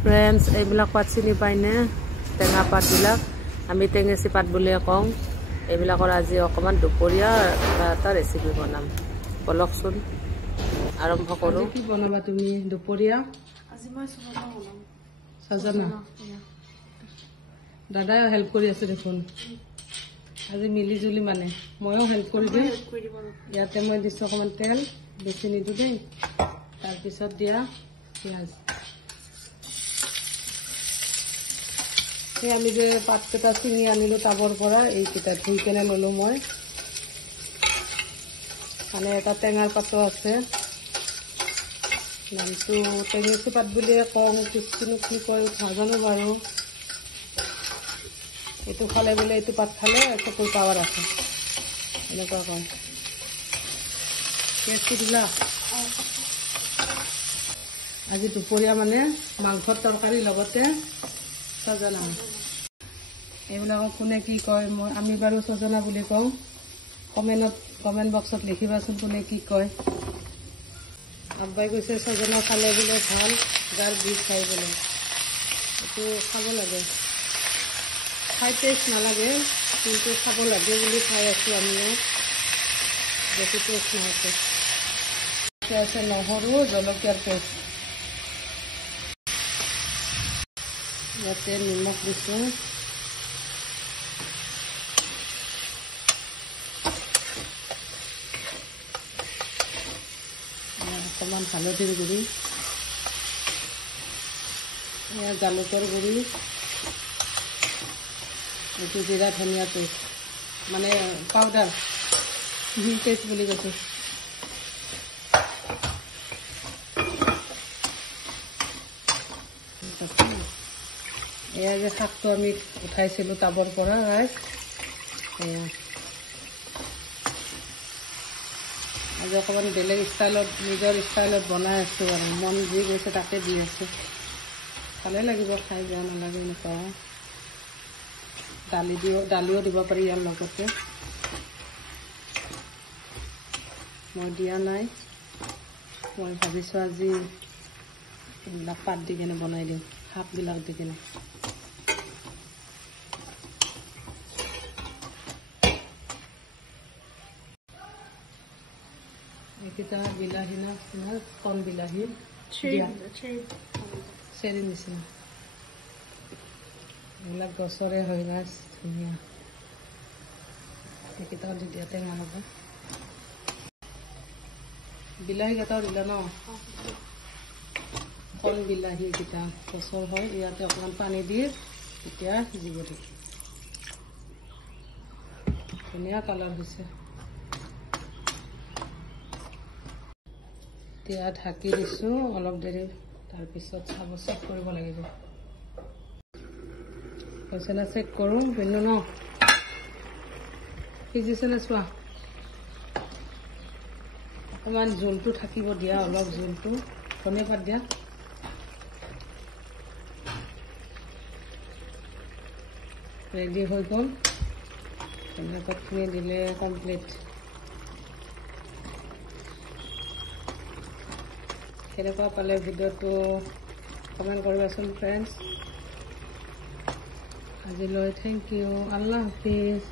friends এইবিলাক পাত চিনি পাইনে টেঙা পাতবিলাক আমি টেঙেচি পাত বুলিয়ে কওঁ এইবিলাকৰ আজি অকণমান দুপৰীয়া এটা ৰেচিপি বনাম বলকচোন আৰম্ভ কৰোঁ কি বনাবা তুমি দুপৰীয়া আজি মই সজনা বনাম সজনা দাদাই হেল্প কৰি আছে দেখোন আজি মিলি জুলি মানে ময়ো হেল্প কৰি দিম ইয়াতে মই দিছোঁ অকণমান তেল বেছি নিদিওঁ দেই তাৰপিছত দিয়া পিঁয়াজ এই আমি যে পাতকেইটা চিঙি আনিলোঁ টাবৰ পৰা এইকেইটা ধুই কেনে ল'লোঁ মই মানে এটা টেঙাৰ পাতো আছে নামটো টেঙেচি পাত বুলিয়ে কওঁ কিছুনো কি কয় নাজানো বাৰু এইটো খালে বোলে এইটো পাত খালে চকুৰ পাৱাৰ আছে এনেকুৱা কয় পেষ্টটো দিলা আজি দুপৰীয়া মানে মাংসৰ তৰকাৰীৰ লগতে সজনা এইবিলাকক কোনে কি কয় মই আমি বাৰু সজনা বুলি কওঁ কমেণ্ট বক্সত লিখিবাচোন কোনে কি কয় আব্বাই কৈছে সজনা খালে বোলে ভাল গাৰ বিষ খাই বোলে এইটো খাব লাগে খাই টেষ্ট নালাগে কিন্তু খাব লাগে বুলি খাই আছোঁ আমিও বেছি টেষ্ট নহৈছে আছে নহৰু জলকীয়াৰ পেষ্ট ইয়াতে নিমখ দিছোঁ অকণমান হালধিৰ গুড়ি এয়া জালুকৰ গুড়ি এইটো জিৰা ধনিয়া পেষ্ট মানে পাউডাৰ পেষ্ট বুলি কৈছোঁ এয়া যে শাকটো আমি উঠাইছিলোঁ টাবৰ পৰা এয়া আজি অকণমান বেলেগ ষ্টাইলত নিজৰ ষ্টাইলত বনাই আছোঁ আৰু মন যি গৈছে তাকে দি আছোঁ ভালেই লাগিব খাই বেয়া নালাগে এনেকুৱা দালিও দিব পাৰি ইয়াৰ লগতে মই দিয়া নাই মই ভাবিছোঁ আজি এইবিলাক পাত দি কেনে বনাই দিম শাকবিলাক দি কেনে এইকেইটা বিলাহী না কণ বিলাহী চেৰি নিচিনা এইবিলাক গছৰে হয় গাছ ধুনীয়া এইকেইটাও দি দিয়া টেঙা হ'ব বিলাহীকেইটাও দিলা ন কণ বিলাহী এইকেইটা গছৰ হয় ইয়াতে অকণমান পানী দি এতিয়া সিজিব দিম ধুনীয়া কালাৰ হৈছে এতিয়া ঢাকি দিছোঁ অলপ দেৰি তাৰপিছত চাব চেক কৰিব লাগিব হৈছেনে চেক কৰোঁ পিন্ধো ন সিজিছেনে চোৱা অকণমান জোলটো থাকিব দিয়া অলপ জোলটো ধনিয়া পাত দিয়া ৰেডি হৈ গ'ল ধনিয়া পাতখিনি দিলে কমপ্লিট কেনেকুৱা পালে ভিডিঅ'টো কমেণ্ট কৰিবাচোন ফ্ৰেণ্ডছ আজিলৈ থেংক ইউ আল্লাহ হাফিজ